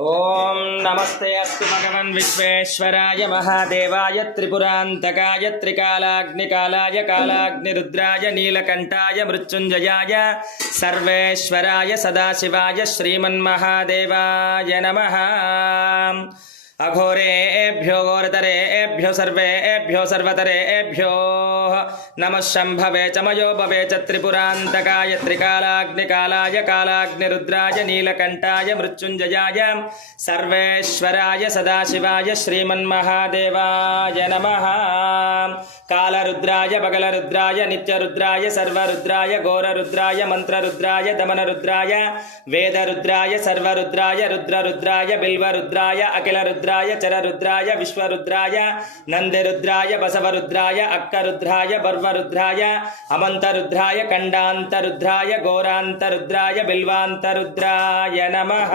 ओम नमस्ते अस्तु भगवन् विश्वेश्वराय महादेवाय त्रिपुरान्तकाय त्रिकालाग्निकालाय कालाग्निरुद्राय नीलकण्ठाय मृत्युञ्जयाय सर्वेश्वराय सदाशिवाय श्रीमन्महादेवाय नमः। अघोरेभ्यो घोरतरेभ्यो सर्वेभ्यो सर्वतरेभ्यो नमः शम्भवे च मयो भवे च त्रिपुरान्तकाय त्रिकालाग्निकालाय कालाग्निरुद्राय नीलकण्ठाय मृत्युञ्जयाय सर्वेश्वराय सदाशिवाय श्रीमन्महादेवाय नमः। कालरुद्राय बगलरुद्राय नित्यरुद्राय सर्वरुद्राय घोररुद्राय मन्त्ररुद्राय दमनरुद्राय वेदरुद्राय सर्वरुद्राय रुद्ररुद्राय बिल्वरुद्राय अखिलरुद्राय चररुद्राय विश्वरुद्राय नन्दिरुद्राय बसवरुद्राय अक्करुद्राय बर्वरुद्राय अमन्तरुद्राय खण्डान्तरुद्राय घोरान्तरुद्राय बिल्वान्तरुद्राय नमः।